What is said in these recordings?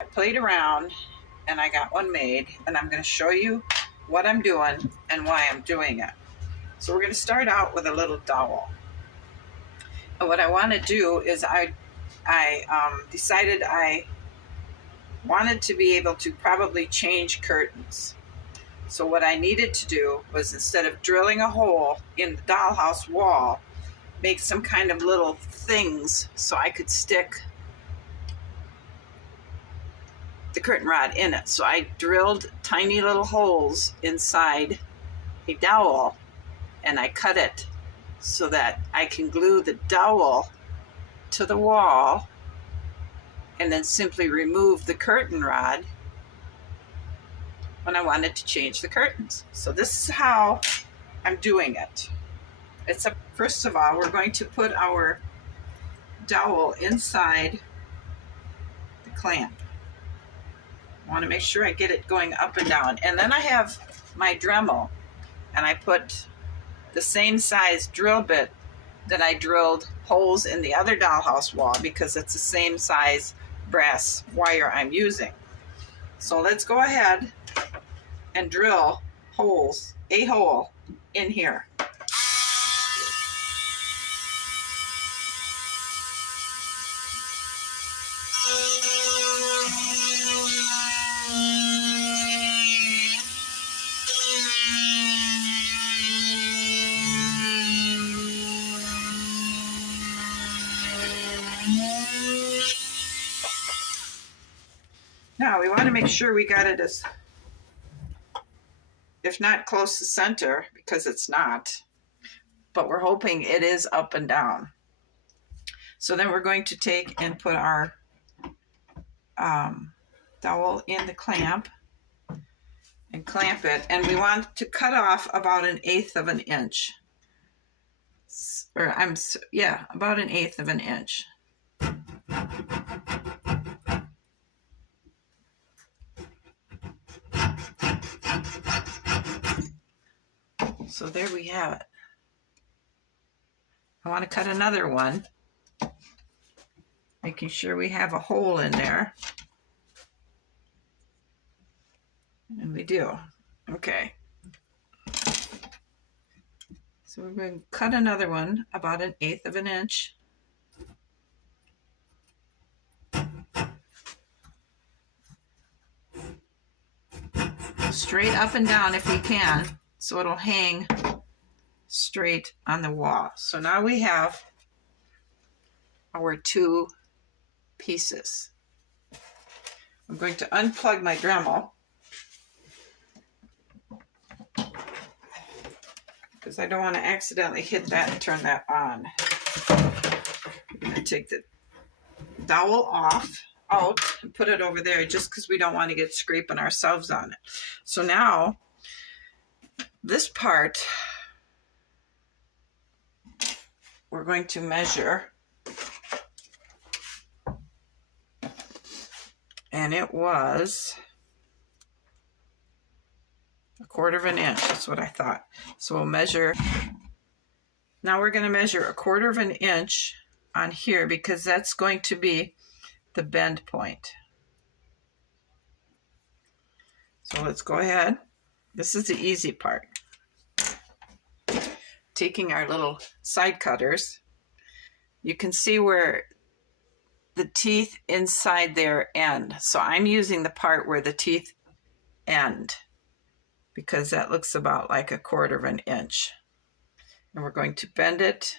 I played around and I got one made, and I'm going to show you what I'm doing and why I'm doing it. So we're going to start out with a little dowel. And what I want to do is I decided I wanted to be able to probably change curtains. So what I needed to do was, instead of drilling a hole in the dollhouse wall, make some kind of little things so I could stick the curtain rod in it. So I drilled tiny little holes inside a dowel, and I cut it so that I can glue the dowel to the wall and then simply remove the curtain rod when I wanted to change the curtains. So this is how I'm doing it. First of all, we're going to put our dowel inside the clamp. I want to make sure I get it going up and down. And then I have my Dremel, and I put the same size drill bit that I drilled holes in the other dollhouse wall, because it's the same size brass wire I'm using. So let's go ahead and drill a hole in here. Now we want to make sure we got it as, if not close to center, because it's not, but we're hoping it is up and down. So then we're going to take and put our dowel in the clamp and clamp it, and we want to cut off about 1/8 of an inch, or about 1/8 of an inch. So there we have it. I want to cut another one, making sure we have a hole in there. And we do. Okay. So we're going to cut another one about 1/8 of an inch. Straight up and down if we can, so it'll hang straight on the wall. So now we have our two pieces. I'm going to unplug my Dremel, because I don't want to accidentally hit that and turn that on. I'm going to take the dowel out and put it over there, just because we don't want to get scraping ourselves on it. So now this part we're going to measure, and it was 1/4 of an inch. That's what I thought. So we'll measure. Now we're going to measure 1/4 of an inch on here, because that's going to be the bend point. So let's go ahead. This is the easy part. Taking our little side cutters, you can see where the teeth inside there end. So I'm using the part where the teeth end, because that looks about like 1/4 of an inch. And we're going to bend it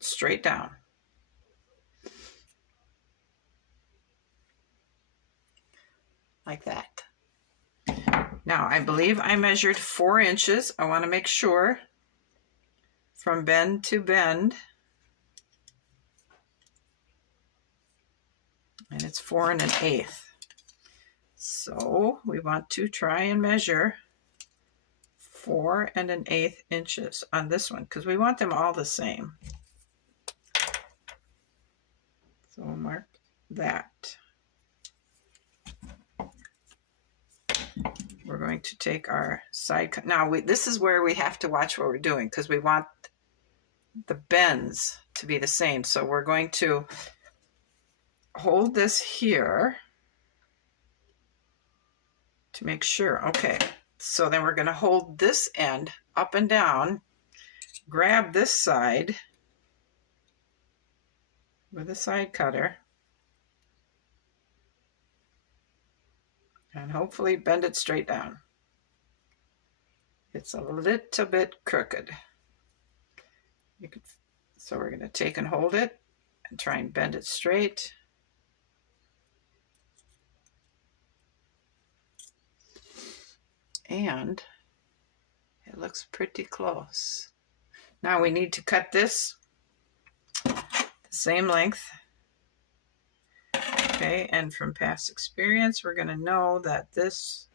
straight down. Like that. Now, I believe I measured 4 inches. I want to make sure from bend to bend. And it's 4 1/8. So we want to try and measure 4 1/8 inches on this one, because we want them all the same. So we'll mark that. We're going to take our side cut. Now, this is where we have to watch what we're doing, because we want the bends to be the same. So we're going to hold this here to make sure. Okay, so then we're going to hold this end up and down, grab this side with a side cutter, and hopefully bend it straight down. It's a little bit crooked. So we're going to take and hold it and try and bend it straight. And it looks pretty close. Now we need to cut this the same length. Okay, and from past experience, we're going to know that this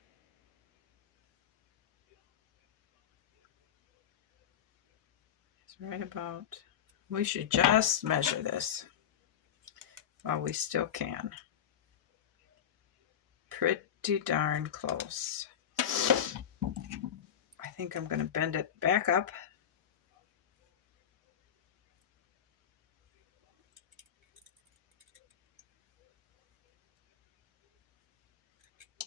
is right about, we should just measure this while we still can. Pretty darn close. I think I'm going to bend it back up.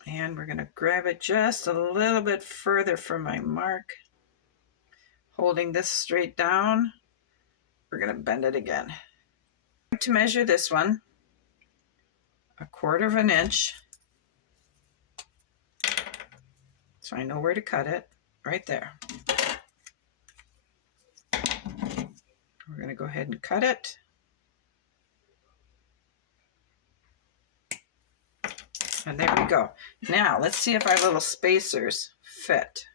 And we're going to grab it just a little bit further from my mark. Holding this straight down, we're going to bend it again. To measure this one, 1/4 of an inch. So I know where to cut it, right there. We're going to go ahead and cut it. And there we go. Now, let's see if our little spacers fit.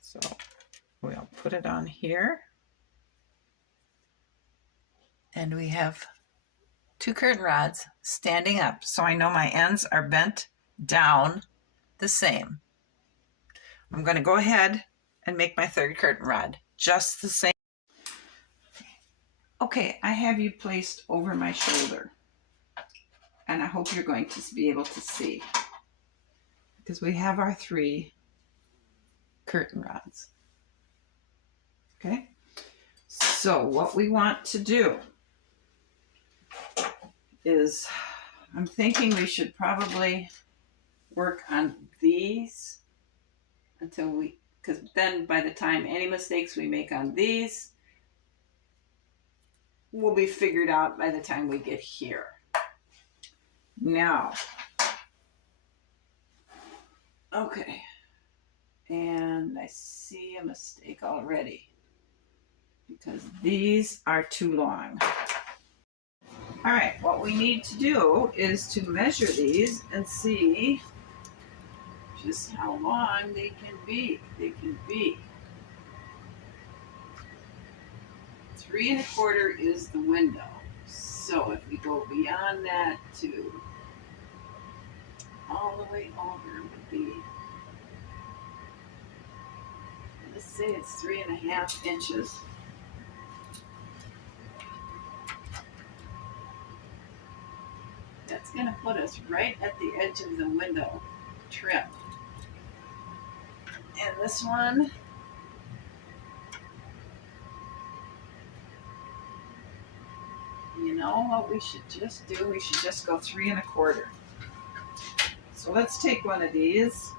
So we'll put it on here. And we have 2 curtain rods standing up. So I know my ends are bent down the same. I'm going to go ahead and make my 3rd curtain rod just the same. Okay, I have you placed over my shoulder. And I hope you're going to be able to see, because we have our 3 curtain rods. Okay, so what we want to do is, I'm thinking we should probably work on these until we, because then by the time any mistakes we make on these will be figured out by the time we get here. Now, okay, and I see a mistake already because these are too long. All right, what we need to do is to measure these and see just how long they can be. They can be 3 1/4 is the window. So if we go beyond that to all the way over would be, let's say it's 3 1/2 inches. That's going to put us right at the edge of the window trim. And this one, you know what we should just do? We should just go 3 1/4. So let's take one of these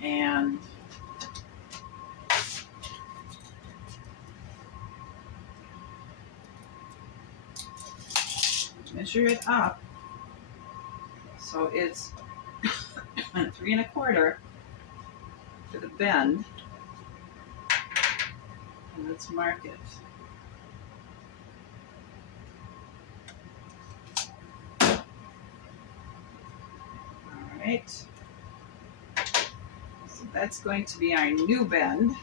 and measure it up. So it's 3 1/4 for the bend. And let's mark it. Right. So that's going to be our new bend.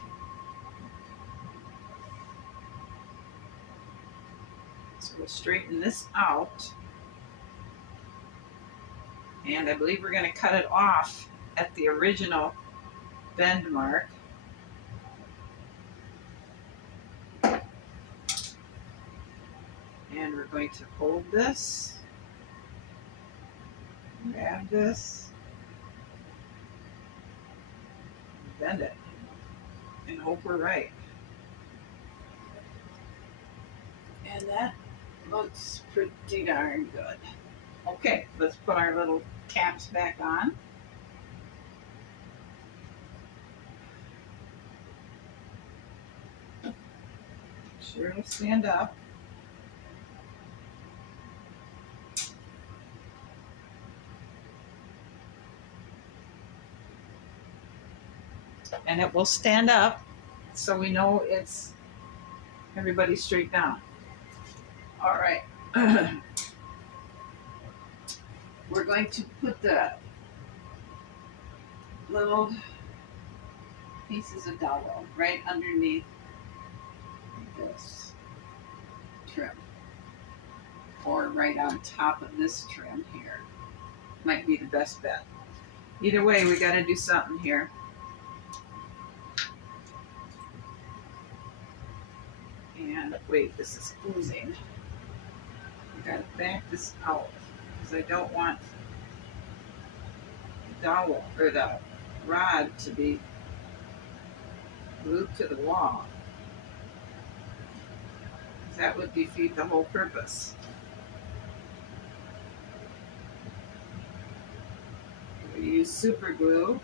So we'll straighten this out. And I believe we're going to cut it off at the original bend mark. And we're going to hold this, grab this, bend it, and hope we're right. And that looks pretty darn good. Okay, let's put our little caps back on. Sure will stand up. And it will stand up so we know it's everybody's straight down. All right. We're going to put the little pieces of dowel right underneath this trim, or right on top of this trim here. Might be the best bet. Either way, we got to do something here. And wait, this is oozing. I got to back this out because I don't want the dowel or the rod to be glued to the wall. That would defeat the whole purpose. We use super glue.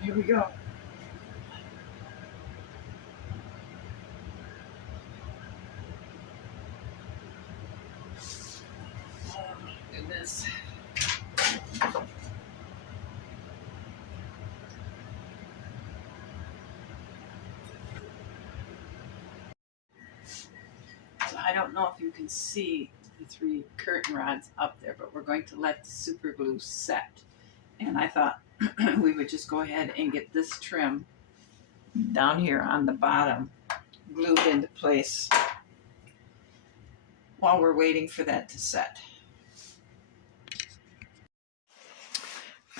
Here we go. Oh, goodness. So I don't know if you can see the 3 curtain rods up there, but we're going to let the super glue set. And I thought we would just go ahead and get this trim down here on the bottom glued into place while we're waiting for that to set.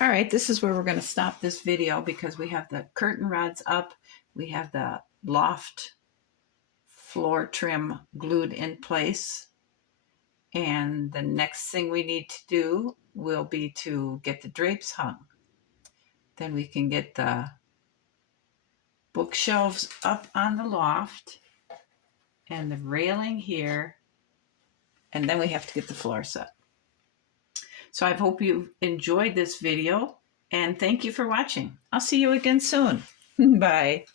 All right, this is where we're going to stop this video because we have the curtain rods up, we have the loft floor trim glued in place, and the next thing we need to do will be to get the drapes hung. Then we can get the bookshelves up on the loft and the railing here, and then we have to get the floor set. So I hope you enjoyed this video, and thank you for watching. I'll see you again soon. Bye.